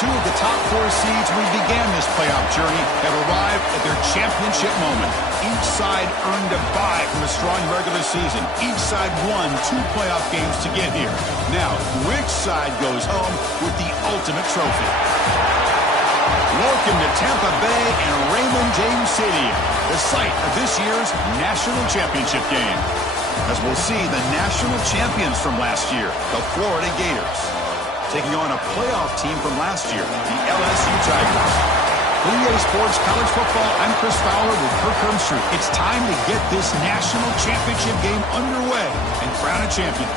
Two of the top four seeds we began this playoff journey have arrived at their championship moment. Each side earned a bye from a strong regular season. Each side won 2 playoff games to get here. Now, which side goes home with the ultimate trophy? Welcome to Tampa Bay and Raymond James Stadium, the site of this year's national championship game. As we'll see the national champions from last year, the Florida Gators, taking on a playoff team from last year, the LSU Tigers. For EA Sports College Football, I'm Chris Fowler with Kirk Herbstreit. It's time to get this national championship game underway and crown a champion.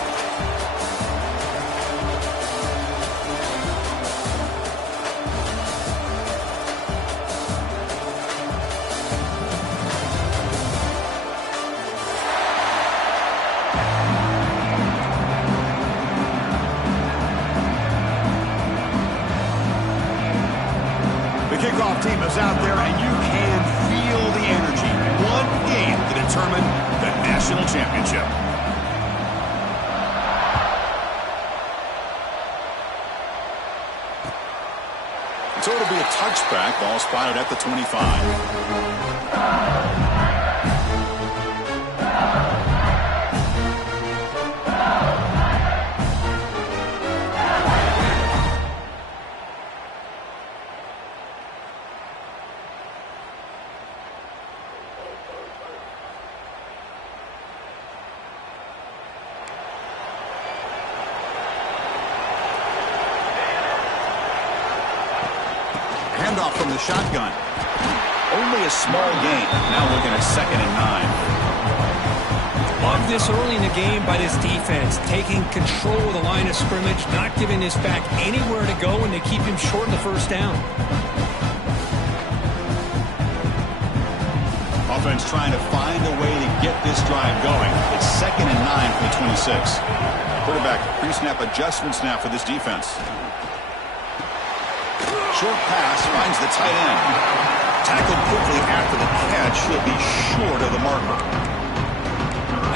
Kickoff team is out there, and you can feel the energy. One game to determine the national championship. So it'll be a touchback. Ball spotted at the 25. Handoff from the shotgun. Only a small gain. Now looking at 2nd and 9. Love this early in the game by this defense. Taking control of the line of scrimmage, not giving this back anywhere to go, and they keep him short of the first down. Offense trying to find a way to get this drive going. It's 2nd and 9 for the 26. Quarterback pre-snap adjustments now for this defense. Short pass finds the tight end. Tackled quickly after the catch. He'll be short of the marker.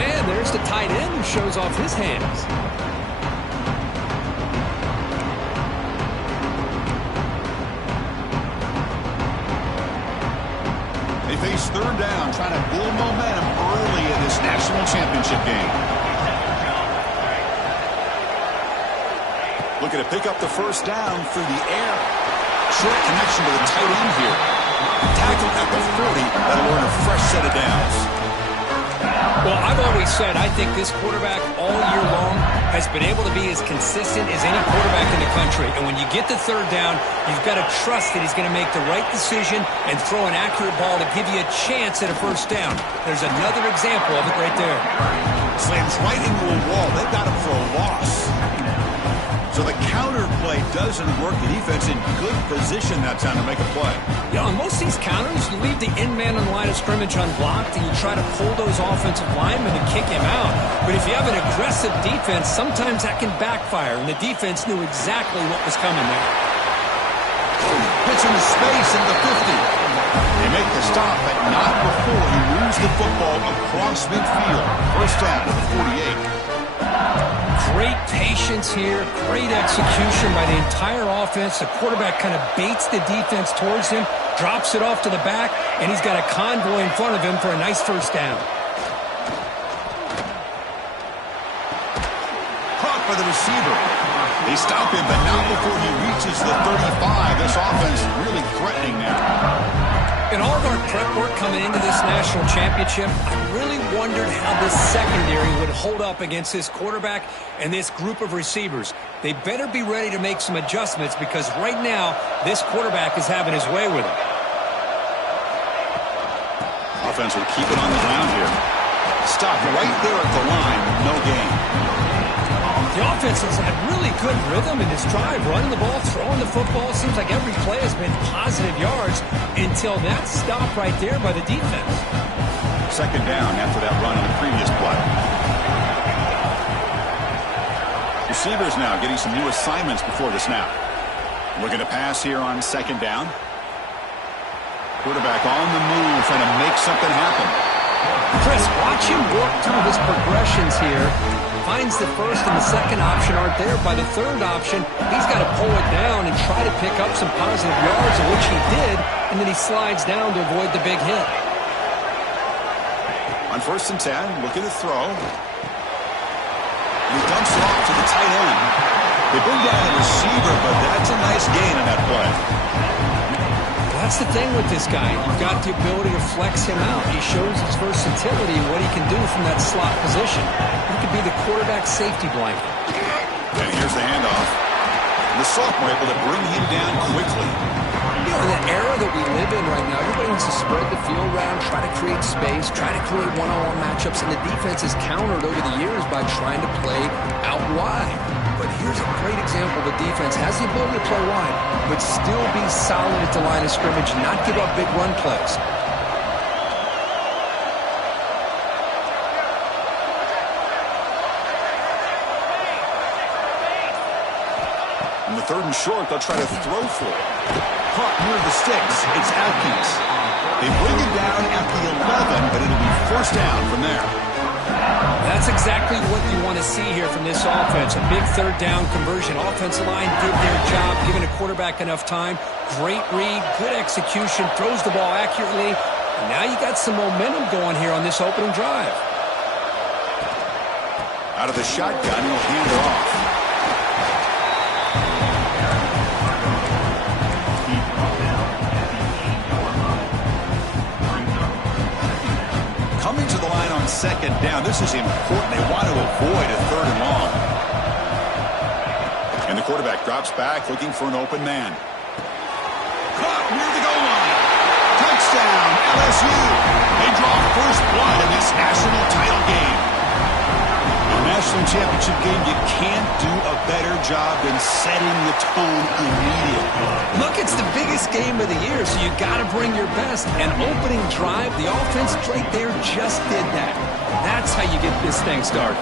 And there's the tight end who shows off his hands. They face 3rd down, trying to build momentum early in this national championship game. Looking to pick up the first down through the air. Short connection to the tight end here. Tackled at the 40. That'll earn a fresh set of downs. Well, I've always said I think this quarterback all year long has been able to be as consistent as any quarterback in the country. And when you get the 3rd down, you've got to trust that he's going to make the right decision and throw an accurate ball to give you a chance at a first down. There's another example of it right there. Slams right into a wall. They've got him for a loss. So the counter play doesn't work. The defense in good position that time to make a play. Yeah, on most of these counters, you leave the end man on the line of scrimmage unblocked, and you try to pull those offensive linemen and kick him out. But if you have an aggressive defense, sometimes that can backfire, and the defense knew exactly what was coming there. Pitch into space in the 50. They make the stop, but not before he moves the football across midfield. First down to the 48. Great patience here, great execution by the entire offense. The quarterback kind of baits the defense towards him, drops it off to the back, and he's got a convoy in front of him for a nice first down. Caught by the receiver. They stop him, but not before he reaches the 35. This offense really threatening now. In all of our prep work coming into this national championship, I really wondered how this secondary would hold up against this quarterback and this group of receivers. They better be ready to make some adjustments because right now, this quarterback is having his way with it. Offense will keep it on the ground here. Stop right there at the line, no gain. The offense has had really good rhythm in this drive, running the ball, throwing the football. Seems like every play has been positive yards until that stop right there by the defense. 2nd down after that run on the previous play. Receivers now getting some new assignments before the snap. Looking to pass here on 2nd down. Quarterback on the move, trying to make something happen. Chris, watch him work through his progressions here. finds the first and the second option aren't there. By the third option, he's got to pull it down and try to pick up some positive yards, of which he did, and then he slides down to avoid the big hit. On 1st and 10, looking to throw. He dumps it off to the tight end. They bring down the receiver, but that's a nice gain on that play. That's the thing with this guy. You've got the ability to flex him out. He shows his versatility and what he can do from that slot position. He could be the quarterback safety blanket. And here's the handoff. The sophomore able to bring him down quickly. You know, in the era that we live in right now, everybody wants to spread the field around, try to create space, try to create one-on-one matchups, and the defense has countered over the years by trying to play out wide. But here's a great example. The defense has the ability to play wide, but still be solid at the line of scrimmage, not give up big run plays. On the 3rd and short, they'll try to throw for it. Caught near the sticks. It's Atkins. They bring him down at the 11, but it'll be 1st down from there. That's exactly what you want to see here from this offense. A big 3rd down conversion. Offensive line did their job, giving a quarterback enough time. Great read, good execution, throws the ball accurately. And now you got some momentum going here on this opening drive. Out of the shotgun, he'll hand it off. Coming to the line on 2nd down. This is important. They want to avoid a 3rd and long. And the quarterback drops back, looking for an open man. Caught near the goal line. Touchdown, LSU. They draw first blood in this national title game. In a national championship game, you can't do a better job than setting the tone immediately. Look, it's the biggest game of the year, so you got to bring your best. An opening drive, the offense right there just did that. That's how you get this thing started.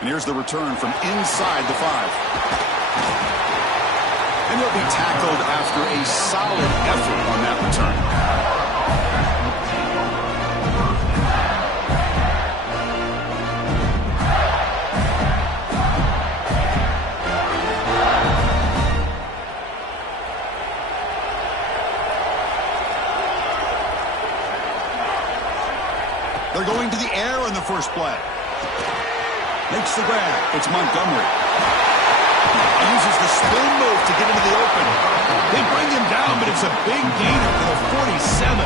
And here's the return from inside the 5. And he'll be tackled after a solid effort on that return. They're going to the air in the first play. Makes the grab. It's Montgomery. He uses the spin move to get into the open. They bring him down, but it's a big gain for the 47.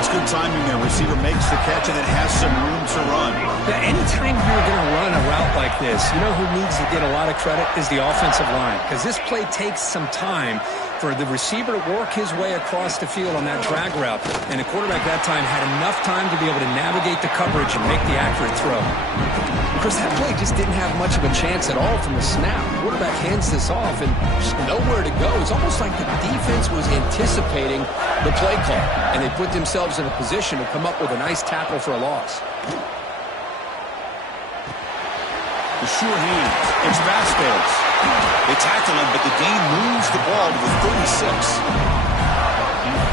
It's good timing there. Receiver makes the catch and it has some room to run. Now, anytime you're going to run a route like this, you know who needs to get a lot of credit is the offensive line, because this play takes some time for the receiver to work his way across the field on that drag route. And the quarterback that time had enough time to be able to navigate the coverage and make the accurate throw. Of course, that play just didn't have much of a chance at all from the snap. The quarterback hands this off and just nowhere to go. It's almost like the defense was anticipating the play call, and they put themselves in a position to come up with a nice tackle for a loss. The sure hands. It's Vasquez. They tackle him, but the gain moves the ball to the 36.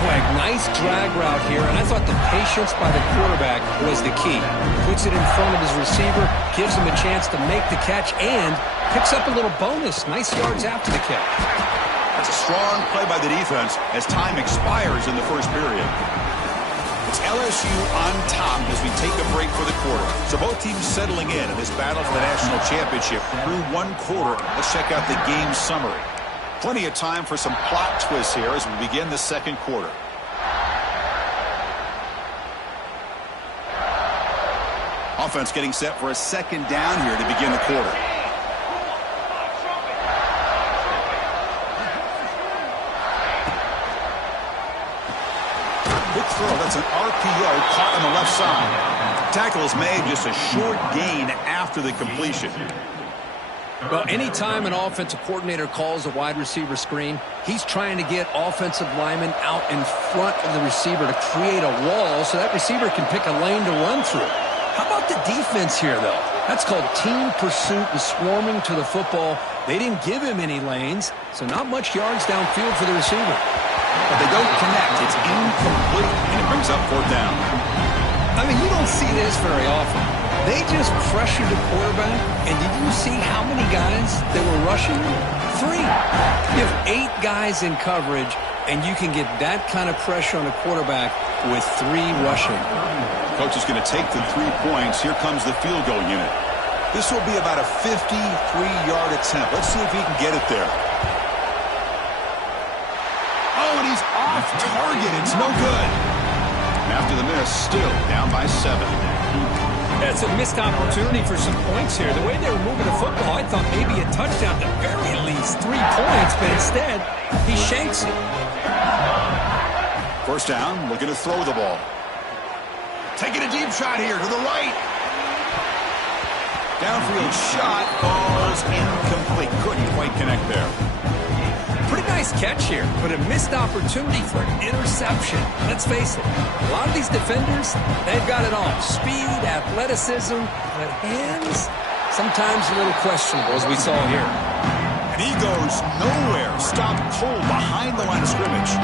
Boy, nice drag route here, and I thought the patience by the quarterback was the key. Puts it in front of his receiver, gives him a chance to make the catch, and picks up a little bonus. Nice yards after the catch. That's a strong play by the defense as time expires in the first period. It's LSU on top as we take a break for the quarter. So both teams settling in this battle for the national championship through one quarter. Let's check out the game summary. Plenty of time for some plot twists here as we begin the second quarter. Offense getting set for a 2nd down here to begin the quarter. Quick throw. That's an RPO caught on the left side. Tackle is made, just a short gain after the completion. Well, anytime an offensive coordinator calls a wide receiver screen, he's trying to get offensive linemen out in front of the receiver to create a wall so that receiver can pick a lane to run through. How about the defense here, though? That's called team pursuit and swarming to the football. They didn't give him any lanes, so not much yards downfield for the receiver. but they don't connect. It's incomplete, and it brings up fourth down. I mean, you don't see this very often. They just pressured the quarterback, and did you see how many guys they were rushing? 3. You have 8 guys in coverage, and you can get that kind of pressure on a quarterback with 3 rushing. Coach is going to take the 3 points. Here comes the field goal unit. This will be about a 53-yard attempt. Let's see if he can get it there. Oh, and he's off target. It's no good. And after the miss, still down by 7. That's a missed opportunity for some points here. The way they were moving the football, I thought maybe a touchdown, at the very least 3 points, but instead, he shanks it. First down, looking to throw the ball. Taking a deep shot here to the right. Downfield shot falls incomplete. Couldn't quite connect there. Pretty nice catch here, but a missed opportunity for an interception. Let's face it, a lot of these defenders, they've got it all. Speed, athleticism, but hands, sometimes a little questionable, as we saw here. And he goes nowhere. Stopped cold behind the line of scrimmage.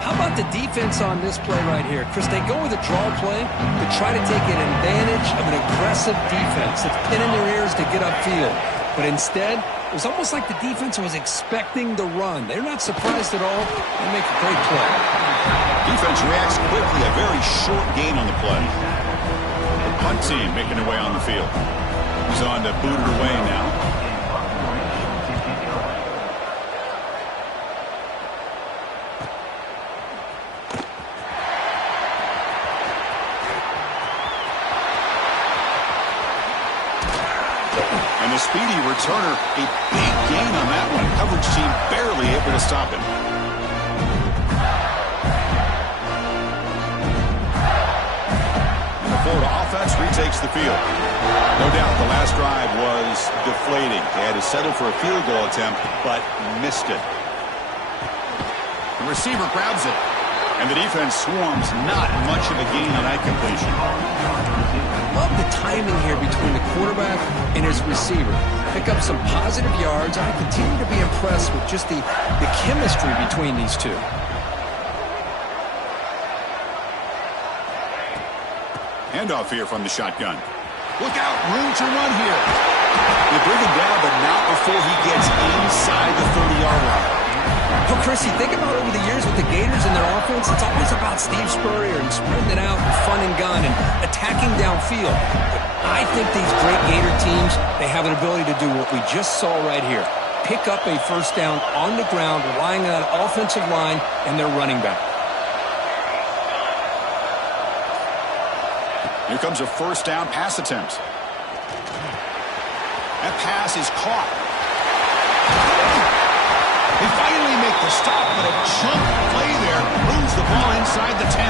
How about the defense on this play right here? Chris, they go with a draw play to try to take an advantage of an aggressive defense that's pinning their ears to get upfield. But instead, it was almost like the defense was expecting the run. They're not surprised at all. They make a great play. Defense reacts quickly. A very short gain on the play. The punt team making their way on the field. He's on to boot it away now. And the speedy returner, a big gain on that one. Coverage team barely able to stop it. And the Florida offense retakes the field. No doubt the last drive was deflating. They had to settle for a field goal attempt, but missed it. The receiver grabs it. And the defense swarms. Not much of a gain on that completion. Love the timing here between the quarterback and his receiver. Pick up some positive yards. I continue to be impressed with just the chemistry between these two. Handoff here from the shotgun. Look out, room to run here. They bring him down, but not before he gets inside the 30-yard line. Well, Chris, you think about over the years with the Gators and their offense, it's always about Steve Spurrier and spreading it out and fun and gun and attacking downfield. But I think these great Gator teams, they have an ability to do what we just saw right here. Pick up a first down on the ground, relying on an offensive line and their running back. Here comes a first down pass attempt. That pass is caught. They finally make the stop, but a chunk play there moves the ball inside the 10.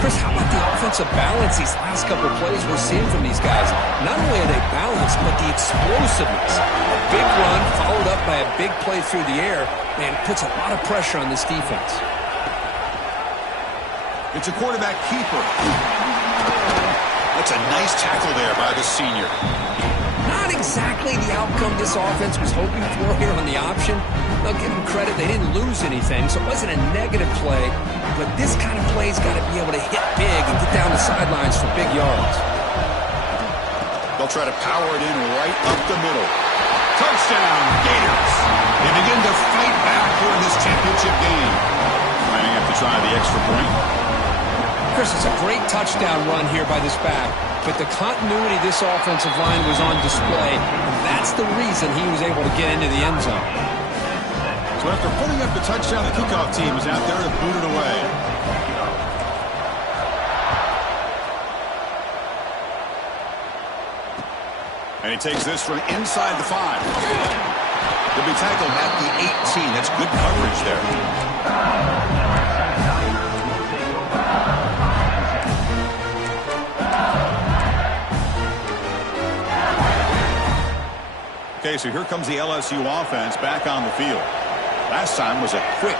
Chris, how about the offensive balance these last couple of plays we're seeing from these guys? Not only are they balanced, but the explosiveness. A big run followed up by a big play through the air, man, puts a lot of pressure on this defense. It's a quarterback keeper. That's a nice tackle there by the senior. Not exactly the outcome this offense was hoping for here on the option. They'll give them credit. They didn't lose anything, so it wasn't a negative play. But this kind of play's got to be able to hit big and get down the sidelines for big yards. They'll try to power it in right up the middle. Touchdown, Gators. They begin to fight back here in this championship game. Might have to try the extra point. Chris, it's a great touchdown run here by this back, but the continuity of this offensive line was on display, and that's the reason he was able to get into the end zone. So after putting up the touchdown, the kickoff team is out there to boot it away. And he takes this from inside the 5. He'll be tackled at the 18. That's good coverage there. Okay, so here comes the LSU offense back on the field. Last time was a quick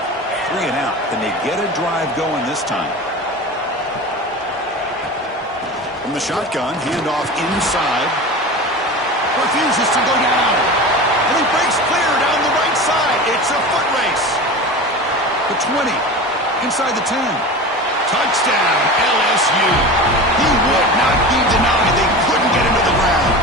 3 and out. Can they get a drive going this time? From the shotgun, handoff inside. Refuses to go down. And he breaks clear down the right side. It's a foot race. The 20. Inside the 10. Touchdown, LSU. He would not be denied. They couldn't get him to the ground.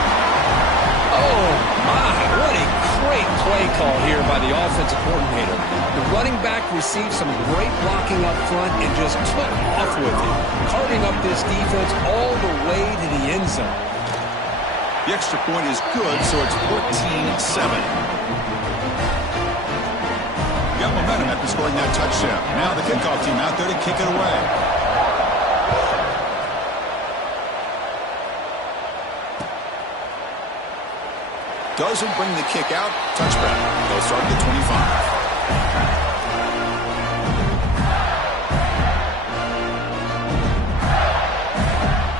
Oh, my. What a great play call here by the offensive coordinator. The running back received some great blocking up front and just took off with it, carving up this defense all the way to the end zone. The extra point is good, so it's 14-7. Got momentum after scoring that touchdown. Now the kickoff team out there to kick it away. Doesn't bring the kick out. Touchback. They'll start at the 25.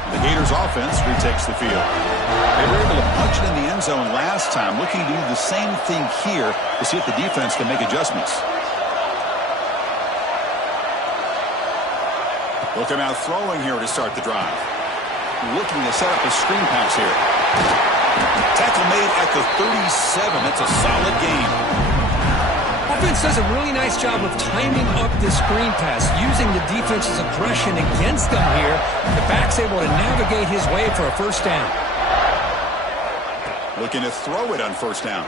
The Gators offense retakes the field. They were able to punch it in the end zone last time, looking to do the same thing here to see if the defense can make adjustments. They'll come out throwing here to start the drive. Looking to set up a screen pass here. Tackle made at the 37. That's a solid gain. Offense does a really nice job of timing up this screen pass, using the defense's aggression against them here. The back's able to navigate his way for a first down. Looking to throw it on first down.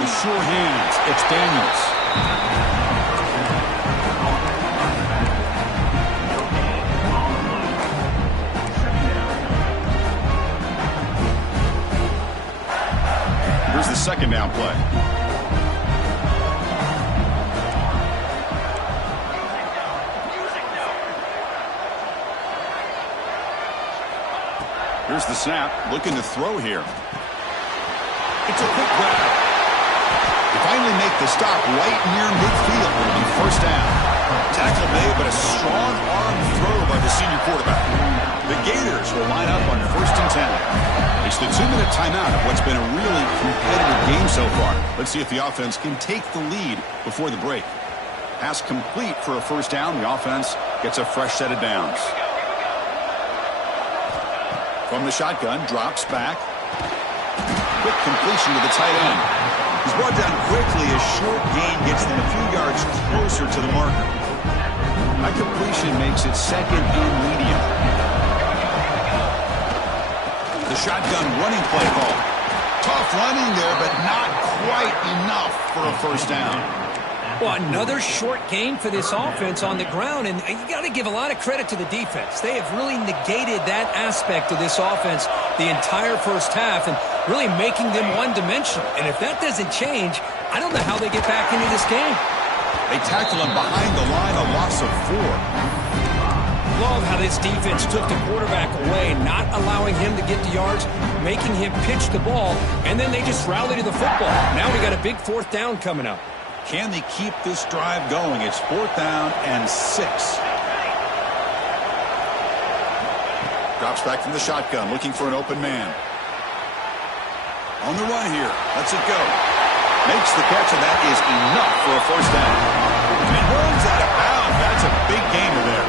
The sure hands. It's Daniels. Here's the second down play. Here's the snap. Looking to throw here. It's a quick grab. They finally make the stop right near midfield. It'll be first down. Tackle made, but a strong arm throw by the senior quarterback. The Gators will line up on first and 10. It's the 2-minute timeout of what's been a really competitive game so far. Let's see if the offense can take the lead before the break. Pass complete for a first down. The offense gets a fresh set of downs. From the shotgun, drops back. Quick completion to the tight end. He's brought down quickly. A short gain gets them a few yards closer to the marker. That completion makes it second and medium. The shotgun running play call. Tough running there, but not quite enough for a first down. Well, another short gain for this offense on the ground, and you got to give a lot of credit to the defense. They have really negated that aspect of this offense the entire first half and really making them one-dimensional. And if that doesn't change, I don't know how they get back into this game. They tackle him behind the line, a loss of 4. Love how this defense took the quarterback away, not allowing him to get the yards, making him pitch the ball, and then they just rally to the football. Now we got a big fourth down coming up. Can they keep this drive going? It's fourth down and 6. Drops back from the shotgun, looking for an open man. On the run here. Lets it go. Makes the catch, and that is enough for a first down. And it runs out of bounds. That's a big gainer there.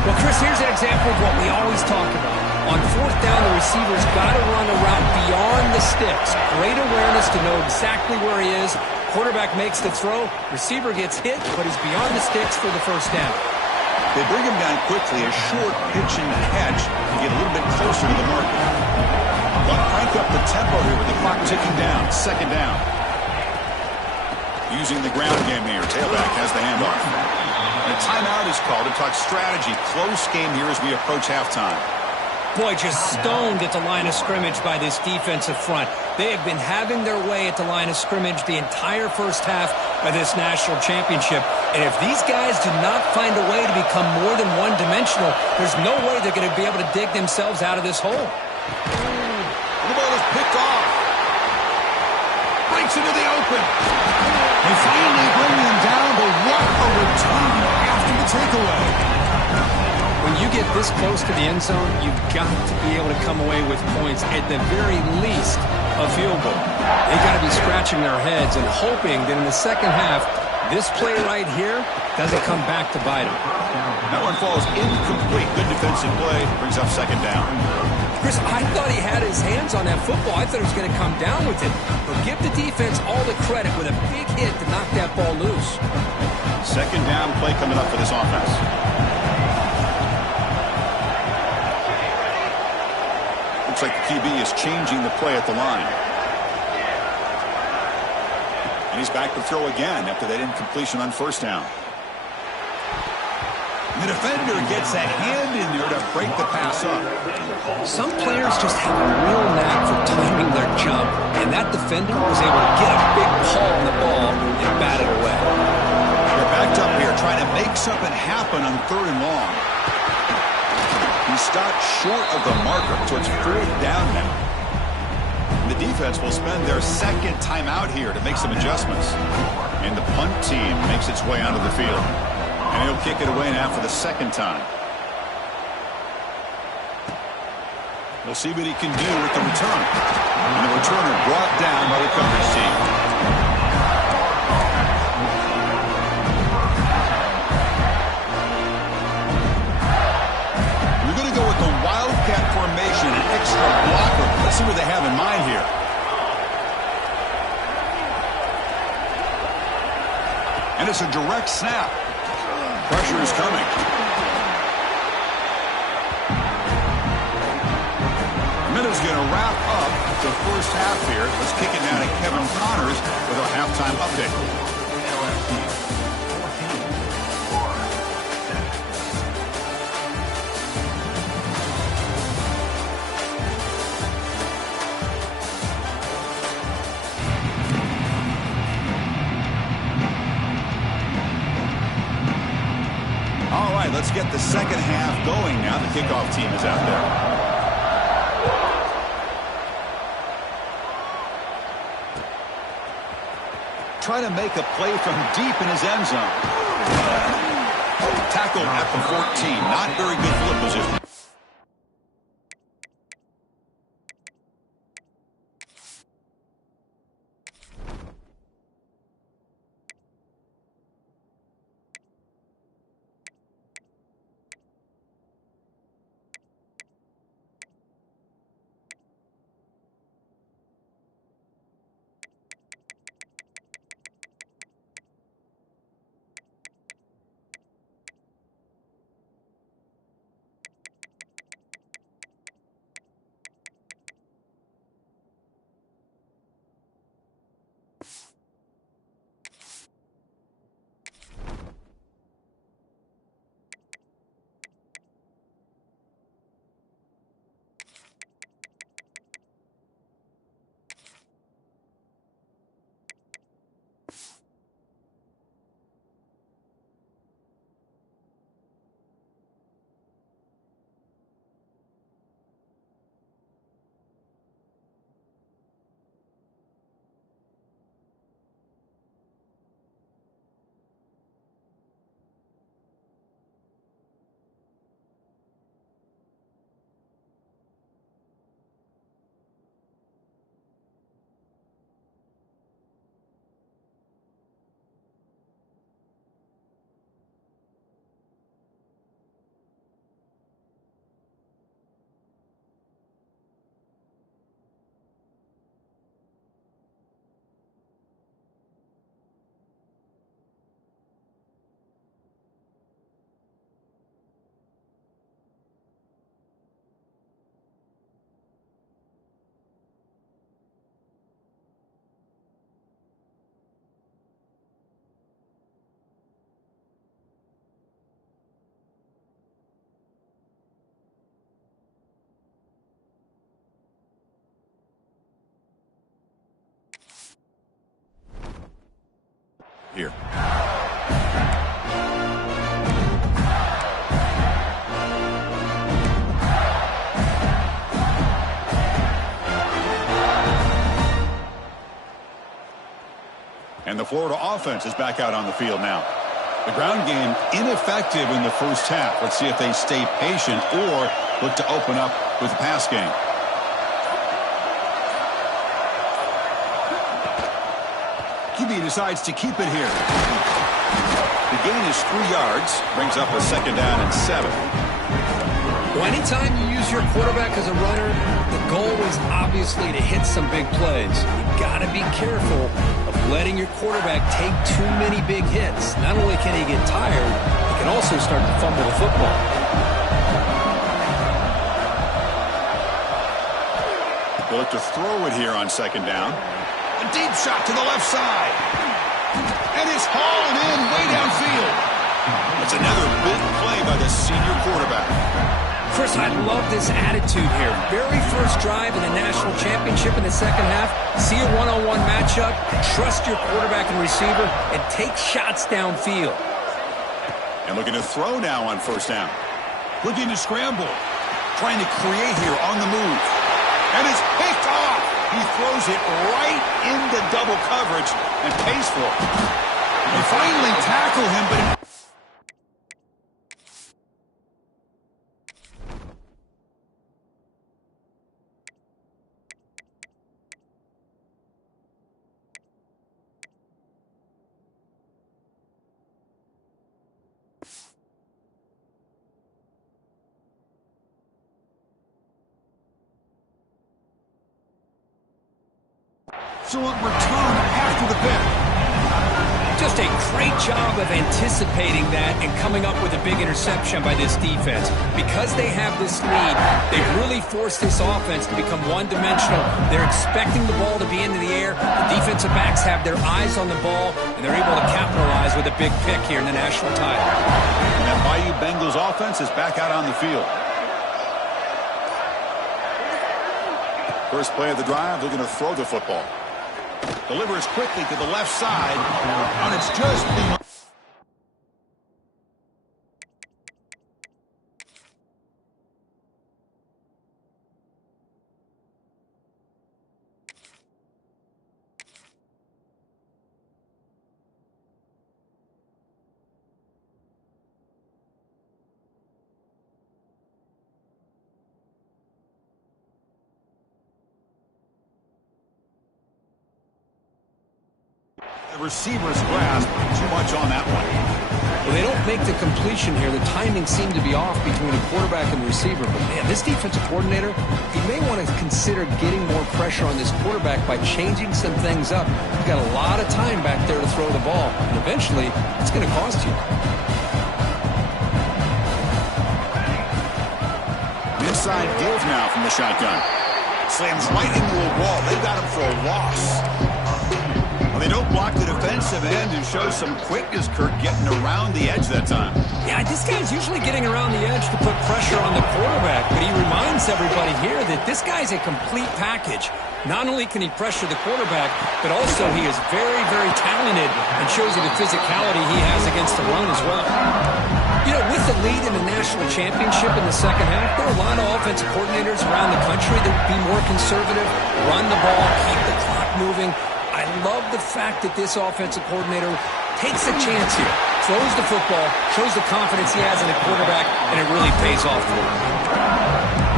Well, Chris, here's an example of what we always talk about. On fourth down, the receiver's got to run a route beyond the sticks. Great awareness to know exactly where he is. Quarterback makes the throw. Receiver gets hit, but he's beyond the sticks for the first down. They bring him down quickly. A short pitch and catch to get a little bit closer to the marker. But crank up the tempo here with the clock ticking down. Second down. Using the ground game here. Tailback has the handoff. And a timeout is called to talk strategy. Close game here as we approach halftime. Boy, just stoned at the line of scrimmage by this defensive front. They have been having their way at the line of scrimmage the entire first half of this national championship. And if these guys do not find a way to become more than one-dimensional, there's no way they're going to be able to dig themselves out of this hole. The ball is picked off. Breaks into the open. They finally bring him down, but what a return after the takeaway. When you get this close to the end zone, you've got to be able to come away with points, at the very least, a field goal. They've got to be scratching their heads and hoping that in the second half, this play right here doesn't come back to bite them. That one falls incomplete. Good defensive play. Brings up second down. Chris, I thought he had his hands on that football. I thought he was going to come down with it. But give the defense all the credit with a big hit to knock that ball loose. Second down play coming up for this offense. Looks like the QB is changing the play at the line. And he's back to throw again after that incompletion on first down. The defender gets a hand in there to break the pass up. Some players just have a real knack for timing their jump, and that defender was able to get a big paw on the ball and bat it away. They're backed up here trying to make something happen on third and long. He stopped short of the marker, so it's fourth down now. The defense will spend their second timeout here to make some adjustments. And the punt team makes its way onto the field. And he'll kick it away now for the second time. We'll see what he can do with the return. And the returner brought down by the coverage team. We're going to go with the Wildcat formation, an extra blocker. Let's see what they have in mind here. And it's a direct snap. Pressure is coming. The minute's going to wrap up the first half here. Let's kick it now to Kevin Connors with our halftime update. Let's get the second half going now. The kickoff team is out there. Try to make a play from deep in his end zone. Tackled at the 14. Not very good field position. Here. And the Florida offense is back out on the field now. The ground game ineffective in the first half. Let's see if they stay patient or look to open up with the pass game. QB decides to keep it here. The gain is 3 yards, brings up a 2nd down and 7. Well, anytime you use your quarterback as a runner, the goal is obviously to hit some big plays. You got to be careful of letting your quarterback take too many big hits. Not only can he get tired, he can also start to fumble the football. They'll look to throw it here on 2nd down. A deep shot to the left side. And it's hauled in way downfield. It's another big play by the senior quarterback. Chris, I love this attitude here. Very first drive in the national championship in the second half. See a one-on-one matchup, trust your quarterback and receiver, and take shots downfield. And looking to throw now on 1st down. Looking to scramble. Trying to create here on the move. And it's picked off. He throws it right into double coverage and pays for it. They finally tackle him, but... Excellent return after the pick. Just a great job of anticipating that and coming up with a big interception by this defense. Because they have this lead, they've really forced this offense to become one-dimensional. They're expecting the ball to be into the air. The defensive backs have their eyes on the ball, and they're able to capitalize with a big pick here in the national title. And that Bayou Bengals offense is back out on the field. First play of the drive, they're going to throw the football. Delivers quickly to the left side, and it's just the... The receiver's grasp, too much on that one. Well, they don't make the completion here. The timing seemed to be off between the quarterback and the receiver. But, man, this defensive coordinator, he may want to consider getting more pressure on this quarterback by changing some things up. You've got a lot of time back there to throw the ball, and eventually it's going to cost you. Inside deals now from the shotgun. Slams right into a wall. They've got him for a loss. They don't block the defensive end and show some quickness, Kirk, getting around the edge that time. Yeah, this guy's usually getting around the edge to put pressure on the quarterback, but he reminds everybody here that this guy's a complete package. Not only can he pressure the quarterback, but also he is very, very talented and shows you the physicality he has against the run as well. You know, with the lead in the national championship in the second half, there are a lot of offensive coordinators around the country that would be more conservative, run the ball, keep the clock moving. I love the fact that this offensive coordinator takes a chance here, throws the football, shows the confidence he has in the quarterback, and it really pays off for him.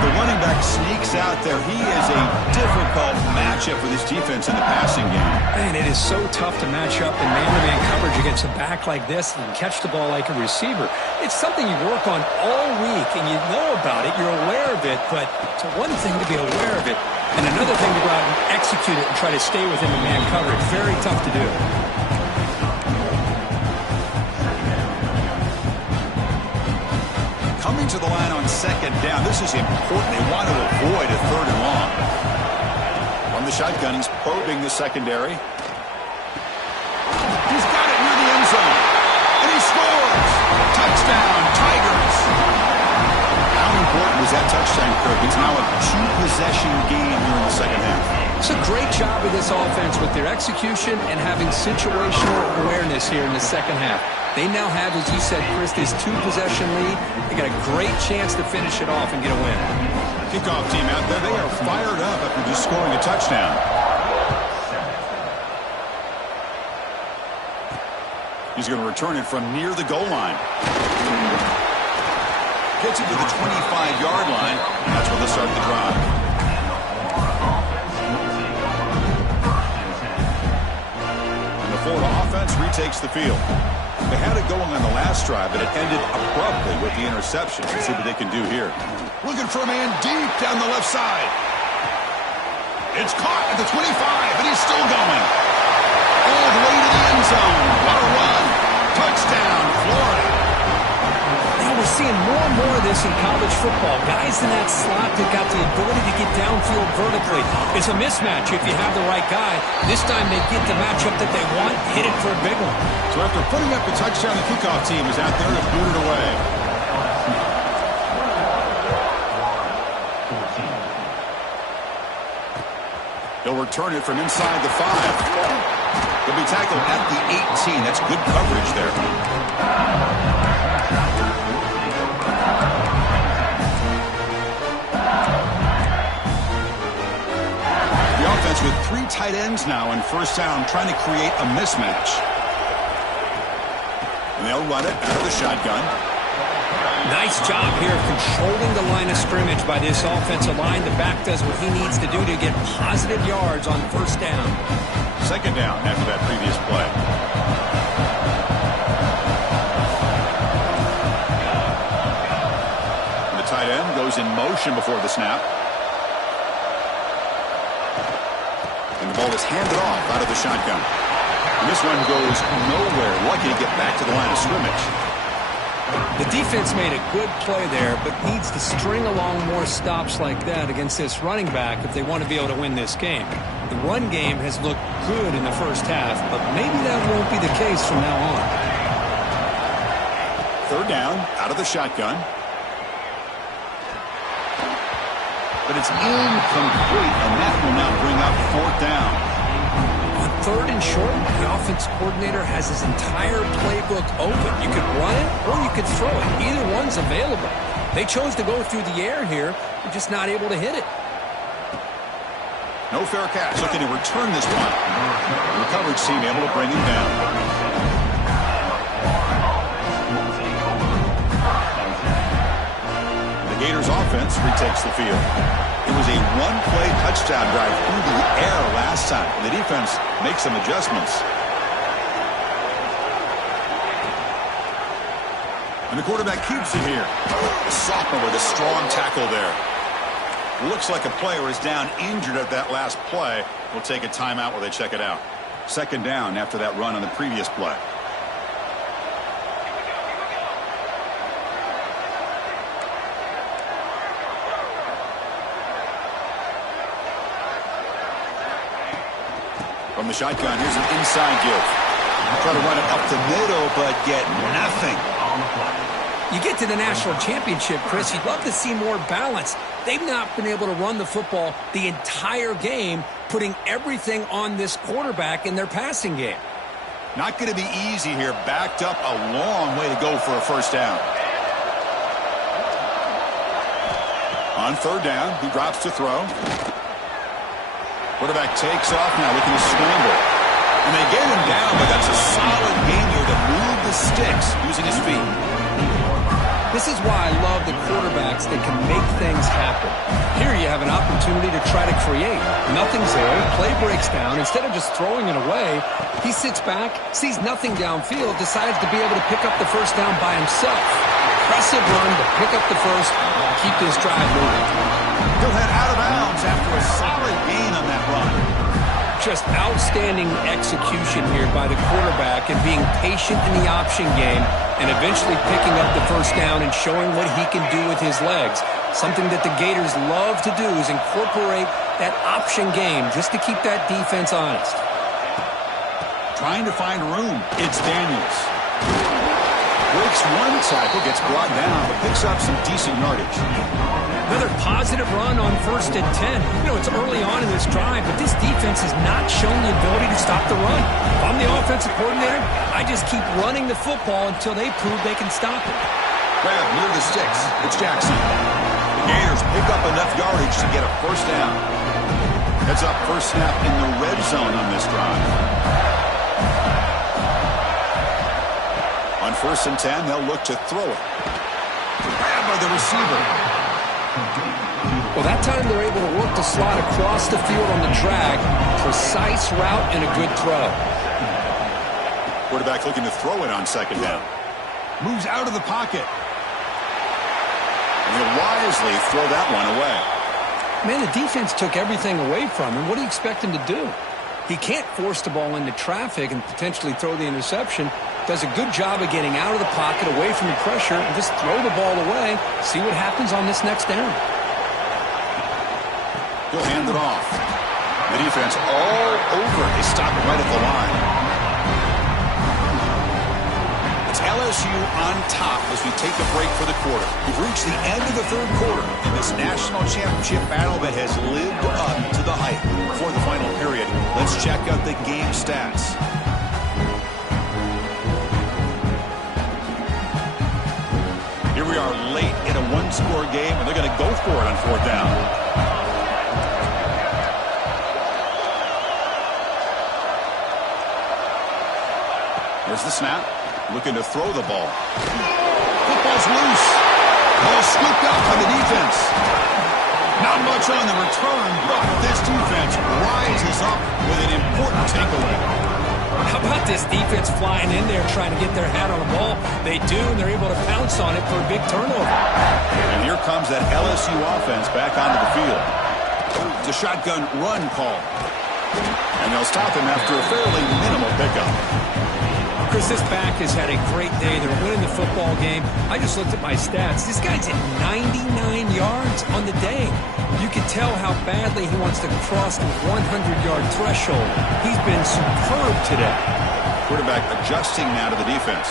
The running back sneaks out there. He is a difficult matchup for this defense in the passing game. Man, it is so tough to match up in man-to-man coverage against a back like this and catch the ball like a receiver. It's something you work on all week, and you know about it, you're aware of it, but it's one thing to be aware of it, and another thing to go out and execute it and try to stay within the man coverage. Very tough to do. Coming to the line on 2nd down. This is important. They want to avoid a 3rd and long. From the shotgun, he's probing the secondary. He's got it near the end zone. And he scores! Touchdown, Tigers! How important was that touchdown, Kirk? It's now a 2-possession game here in the second half. It's a great job of this offense with their execution and having situational awareness here in the second half. They now have, as you said, Chris, this 2-possession lead. They got a great chance to finish it off and get a win. Kickoff team out there, they are fired up after just scoring a touchdown. He's going to return it from near the goal line. Gets it to the 25-yard line. That's where they'll start the drive. And the Florida offense retakes the field. They had it going on the last drive, but it ended abruptly with the interception. Let's see what they can do here. Looking for a man deep down the left side. It's caught at the 25, and he's still going. All the way to the end zone. What a run. Touchdown, Florida. Now we're seeing more and more of this in college football. Guys in that slot that got the ability to get downfield vertically. It's a mismatch if you have the right guy. This time they get the matchup that they want, hit it for a big one. So after putting up a touchdown, the kickoff team is out there to boot it away. He'll return it from inside the 5. He'll be tackled at the 18. That's good coverage there. The offense with 3 tight ends now in first down, trying to create a mismatch. And they'll run it out of the shotgun. Nice job here of controlling the line of scrimmage by this offensive line. The back does what he needs to do to get positive yards on first down. Second down after that previous play. The tight end goes in motion before the snap. And the ball is handed off out of the shotgun. And this one goes nowhere. Lucky to get back to the line of scrimmage. The defense made a good play there, but needs to string along more stops like that against this running back if they want to be able to win this game. The run game has looked good in the first half, but maybe that won't be the case from now on. Third down, out of the shotgun. But it's incomplete, and that will now bring up fourth down. On third and short, the offense coordinator has his entire playbook open. You could run it or you could throw it. Either one's available. They chose to go through the air here. They're just not able to hit it. No fair catch. Looking to return this one. The coverage team able to bring him down. The Gators offense retakes the field. It was a one-play touchdown drive through the air last time. The defense makes some adjustments. And the quarterback keeps it here. The sophomore with a strong tackle there. Looks like a player is down injured at that last play. We'll take a timeout while they check it out. Second down after that run on the previous play. From the shotgun, here's an inside give. Try to run it up the middle, but get nothing. You get to the national championship, Chris, you'd love to see more balance. They've not been able to run the football the entire game, putting everything on this quarterback in their passing game. Not going to be easy here. Backed up a long way to go for a first down. On third down, he drops to throw. Quarterback takes off now, looking to scramble. And they get him down, but that's a solid gain here to move the sticks using his feet. This is why I love the quarterbacks that can make things happen. Here you have an opportunity to try to create. Nothing's there. Play breaks down. Instead of just throwing it away, he sits back, sees nothing downfield, decides to be able to pick up the first down by himself. Impressive run to pick up the first, keep this drive moving. He'll head out of bounds after a solid gain on that run. Just outstanding execution here by the quarterback and being patient in the option game and eventually picking up the first down and showing what he can do with his legs. Something that the Gators love to do is incorporate that option game just to keep that defense honest. Trying to find room. It's Daniels. Breaks one tackle, gets brought down, but picks up some decent yardage. Another positive run on first and 10. You know, it's early on in this drive, but this defense has not shown the ability to stop the run. If I'm the offensive coordinator, I just keep running the football until they prove they can stop it. Grab near the sticks. It's Jackson. The Gators pick up enough yardage to get a first down. Heads up first snap in the red zone on this drive. On first and 10, they'll look to throw it. Grabbed by the receiver. Well, that time they're able to work the slot across the field on the drag. Precise route and a good throw. Quarterback looking to throw it on second down. Moves out of the pocket. And he'll wisely throw that one away. Man, the defense took everything away from him. What do you expect him to do? He can't force the ball into traffic and potentially throw the interception. Does a good job of getting out of the pocket, away from the pressure, and just throw the ball away. See what happens on this next down. He'll hand it off. The defense all over. They stop it right at the line. It's LSU on top as we take a break for the quarter. We've reached the end of the third quarter in this national championship battle that has lived up to the hype. For the final period, let's check out the game stats. Here we are late in a one-score game, and they're going to go for it on fourth down. There's the snap. Looking to throw the ball. Football's loose. Ball scooped up by the defense. Not much on the return, but this defense rises up with an important takeaway. How about this defense flying in there trying to get their hat on the ball? They do, and they're able to pounce on it for a big turnover. And here comes that LSU offense back onto the field. It's a shotgun run call. And they'll stop him after a fairly minimal pickup. Chris, this back has had a great day. They're winning the football game. I just looked at my stats. This guy's at 99 yards on the day. You can tell how badly he wants to cross the 100-yard threshold. He's been superb today. Quarterback adjusting now to the defense.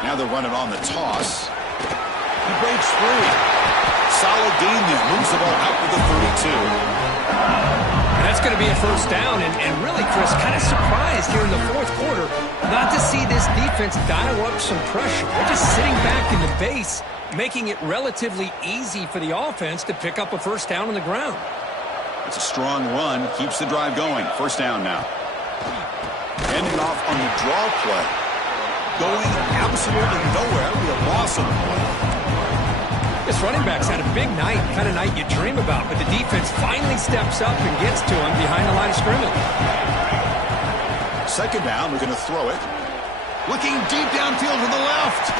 Now they're running on the toss. He breaks free. Solid gain there. Moves the ball out to the 32. That's going to be a first down, and really, Chris, kind of surprised here in the fourth quarter not to see this defense dial up some pressure. They're just sitting back in the base, making it relatively easy for the offense to pick up a first down on the ground. It's a strong run, keeps the drive going. First down now. Ending off on the draw play. Going absolutely nowhere. It'll be a loss on the play. This running back's had a big night, kind of night you dream about, but the defense finally steps up and gets to him behind the line of scrimmage. Second down, we're going to throw it. Looking deep downfield to the left.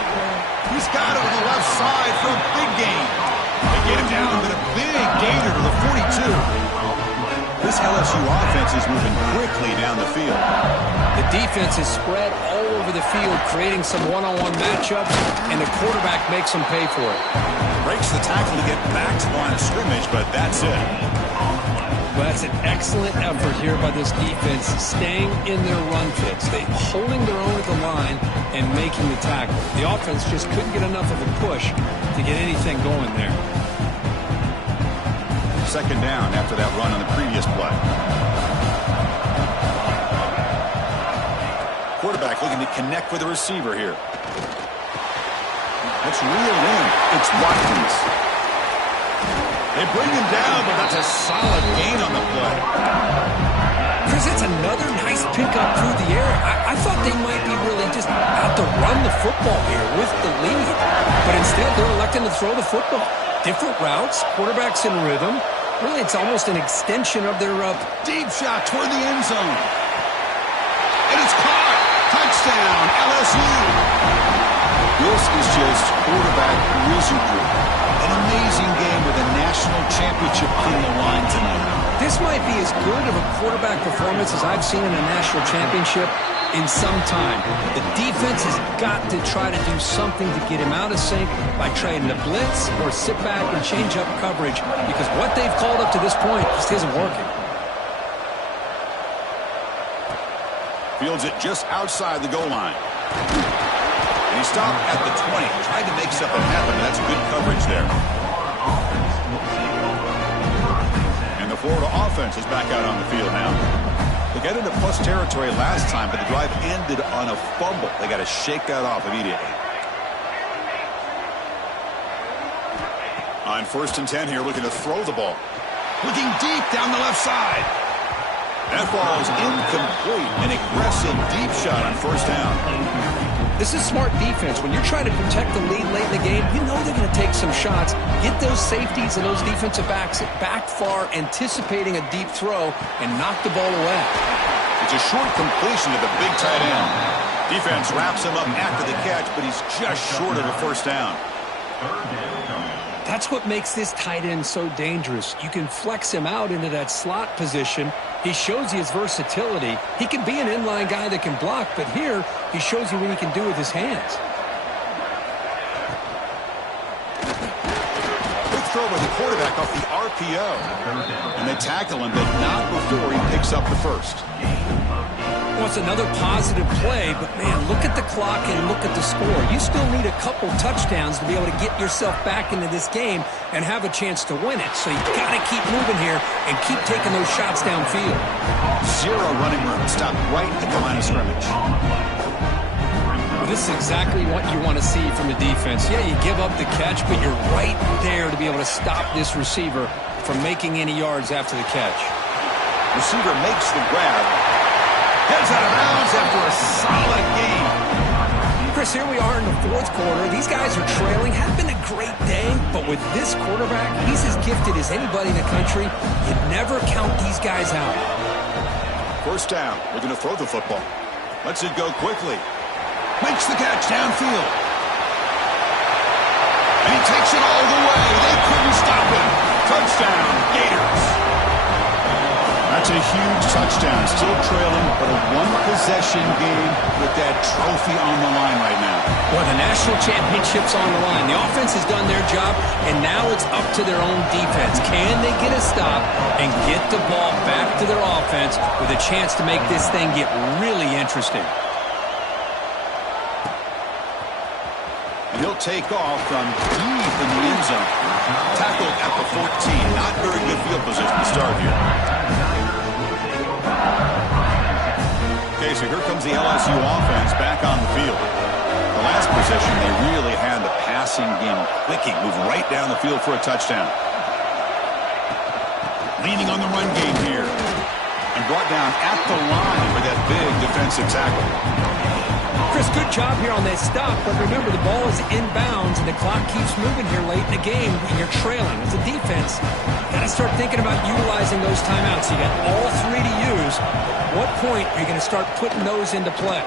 He's got it on the left side for a big gain. They get him down, but a big gainer to the 42. This LSU offense is moving quickly down the field. The defense is spread all over the field, creating some one-on-one matchups, and the quarterback makes them pay for it. Breaks the tackle to get back to the line of scrimmage, but that's it. Well, that's an excellent effort here by this defense, staying in their run fits. They holding their own at the line and making the tackle. The offense just couldn't get enough of a push to get anything going there. Second down after that run on the previous play. Quarterback looking to connect with the receiver here. Let's reel in. It's Watkins. They bring him down, but that's a solid gain on the play. Chris, it's another nice pickup through the air. I thought they might be really just out to run the football here with the lead. But instead, they're electing to throw the football. Different routes, quarterbacks in rhythm. Really, it's almost an extension of their deep shot toward the end zone. And it's caught. Touchdown, LSU. This is just quarterback wizardry. An amazing game with a national championship on the line tonight. This might be as good of a quarterback performance as I've seen in a national championship in some time. The defense has got to try to do something to get him out of sync by trying to blitz or sit back and change up coverage, because what they've called up to this point just isn't working. Fields it just outside the goal line. And he stopped at the 20. Tried to make something happen. That's good coverage there. And the Florida offense is back out on the field now. They got into plus territory last time, but the drive ended on a fumble. They got to shake that off immediately. On 1st and 10 here, looking to throw the ball. Looking deep down the left side. That ball is incomplete. An aggressive deep shot on 1st down. This is smart defense. When you're trying to protect the lead late in the game, you know they're going to take some shots. Get those safeties and those defensive backs back far, anticipating a deep throw, and knock the ball away. It's a short completion to the big tight end. Defense wraps him up after the catch, but he's just short of a first down. That's what makes this tight end so dangerous. You can flex him out into that slot position. He shows you his versatility. He can be an inline guy that can block, but here he shows you what he can do with his hands. Quick throw by the quarterback off the RPO. And they tackle him, but not before he picks up the first. Well, it's another positive play, but, man, look at the clock and look at the score. You still need a couple touchdowns to be able to get yourself back into this game and have a chance to win it. So you got to keep moving here and keep taking those shots downfield. Zero running room. Stop right at the line of scrimmage. Well, this is exactly what you want to see from the defense. Yeah, you give up the catch, but you're right there to be able to stop this receiver from making any yards after the catch. Receiver makes the grab. Heads out of bounds after a solid game. Chris, here we are in the fourth quarter. These guys are trailing. Having a great day, but with this quarterback, he's as gifted as anybody in the country. You never count these guys out. First down. We're going to throw the football. Lets it go quickly. Makes the catch downfield. And he takes it all the way. They couldn't stop him. Touchdown, Gators. That's a huge touchdown. Still trailing, but a one-possession game with that trophy on the line right now. Well, the national championship's on the line. The offense has done their job, and now it's up to their own defense. Can they get a stop and get the ball back to their offense with a chance to make this thing get really interesting? And he'll take off from deep in the end zone. Tackled at the 14. Not very good field position to start here. Okay, so here comes the LSU offense back on the field. The last possession, they really had the passing game clicking. Move right down the field for a touchdown. Leaning on the run game here. And brought down at the line for that big defensive tackle. Chris, good job here on that stop, but remember the ball is inbounds and the clock keeps moving here late in the game and you're trailing. As a defense, you got to start thinking about utilizing those timeouts. You got all three to use. At what point are you going to start putting those into play?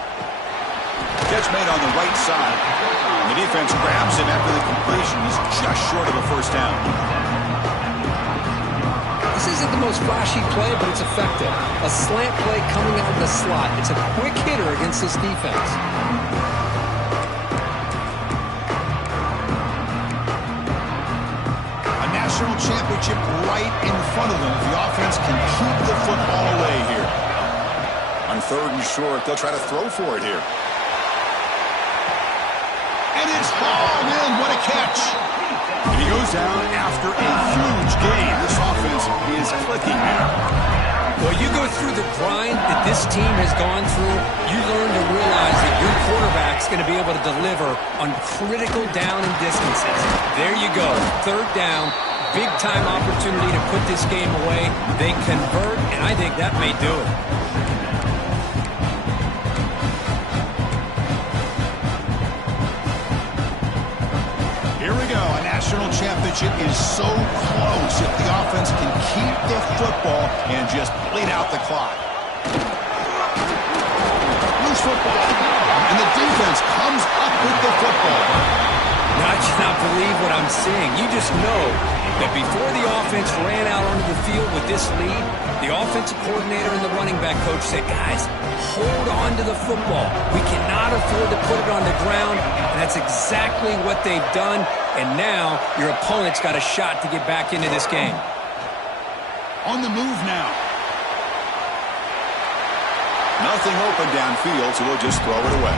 Catch made on the right side. And the defense grabs him after the completion. He's just short of a first down. This isn't the most flashy play, but it's effective. A slant play coming out of the slot. It's a quick hitter against this defense. A national championship right in front of them. The offense can keep the football away here. On third and short, they'll try to throw for it here. And it's hauled in. What a catch. And he goes down after a huge game. This offense is clicking now. Well, you go through the grind that this team has gone through, you learn to realize that your quarterback's going to be able to deliver on critical down and distances. There you go. Third down, big-time opportunity to put this game away. They convert, and I think that may do it. Here we go. A national championship is so close if the offense can keep the football and just bleed out the clock. Loose football. And the defense comes up with the football. Now, I cannot believe what I'm seeing. You just know that before the offense ran out onto the field with this lead, the offensive coordinator and the running back coach said, guys, hold on to the football. We cannot afford to put it on the ground, and that's exactly what they've done, and now your opponent's got a shot to get back into this game. On the move now. Nothing open downfield, so we'll just throw it away.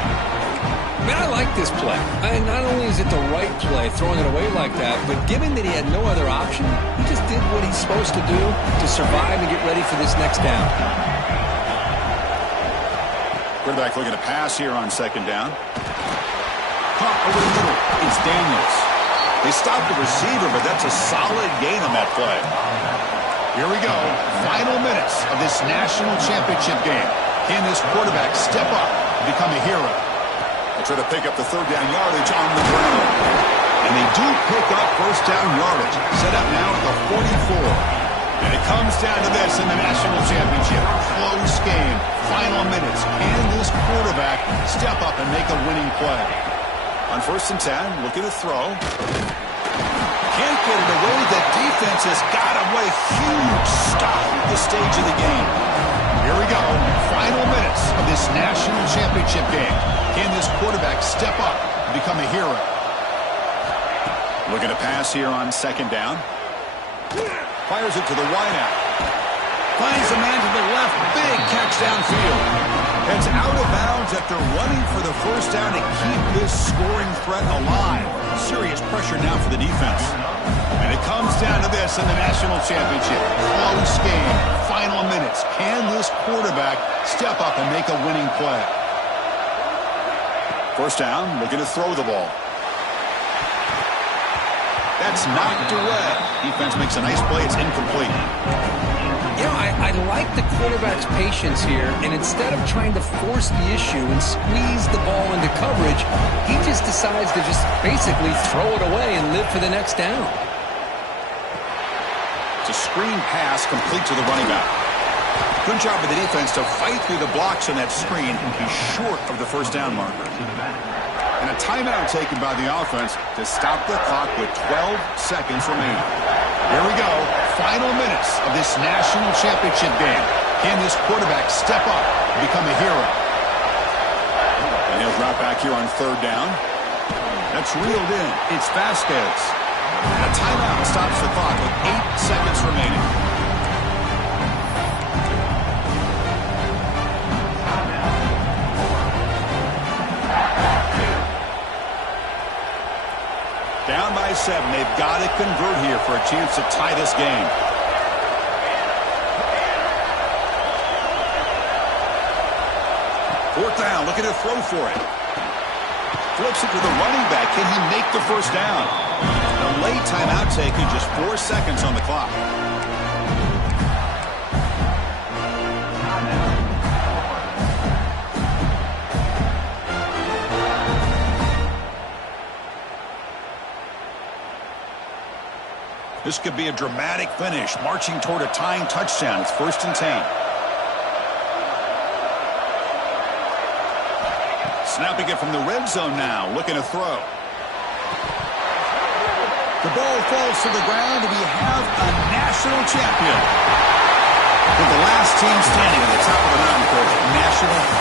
Man, I like this play. Not only is it the right play, throwing it away like that, but given that he had no other option, he just did what he's supposed to do to survive and get ready for this next down. Quarterback looking to pass here on second down. Pump over the middle. It's Daniels. They stopped the receiver, but that's a solid gain on that play. Here we go. Final minutes of this national championship game. Can this quarterback step up and become a hero? They try to pick up the third down yardage on the ground. And they do pick up first down yardage. Set up now at the 44. And it comes down to this in the national championship. Close game. Final minutes. Can this quarterback step up and make a winning play? On 1st and 10, looking to throw. Can't get it away. The defense has got away. Huge stop at this stage of the game. Here we go. Final minutes of this national championship game. Can this quarterback step up and become a hero? Looking to pass here on 2nd down. Fires it to the wideout. Finds a man to the left. Big catch downfield. Heads out of bounds after running for the first down to keep this scoring threat alive. Serious pressure now for the defense. And it comes down to this in the national championship. Close game. Final minutes. Can this quarterback step up and make a winning play? First down, looking to throw the ball. That's knocked away. Defense makes a nice play. It's incomplete. You know, I like the quarterback's patience here, and instead of trying to force the issue and squeeze the ball into coverage, he just decides to just basically throw it away and live for the next down. It's a screen pass complete to the running back. Good job of the defense to fight through the blocks on that screen and be short of the first down marker. And a timeout taken by the offense to stop the clock with 12 seconds remaining. Here we go. Final minutes of this national championship game. Can this quarterback step up and become a hero? And he'll drop back here on 3rd down. That's reeled in. It's Vasquez. And a timeout stops the clock with 8 seconds remaining. Down by 7. They've got to convert here for a chance to tie this game. Fourth down, looking to throw for it. Flips it to the running back. Can he make the first down? A late timeout taken, just 4 seconds on the clock. This could be a dramatic finish, marching toward a tying touchdown. It's 1st and 10. Snapping it from the red zone now, looking to throw. The ball falls to the ground, and we have a national champion. With the last team standing at the top of the mountain, Coach, national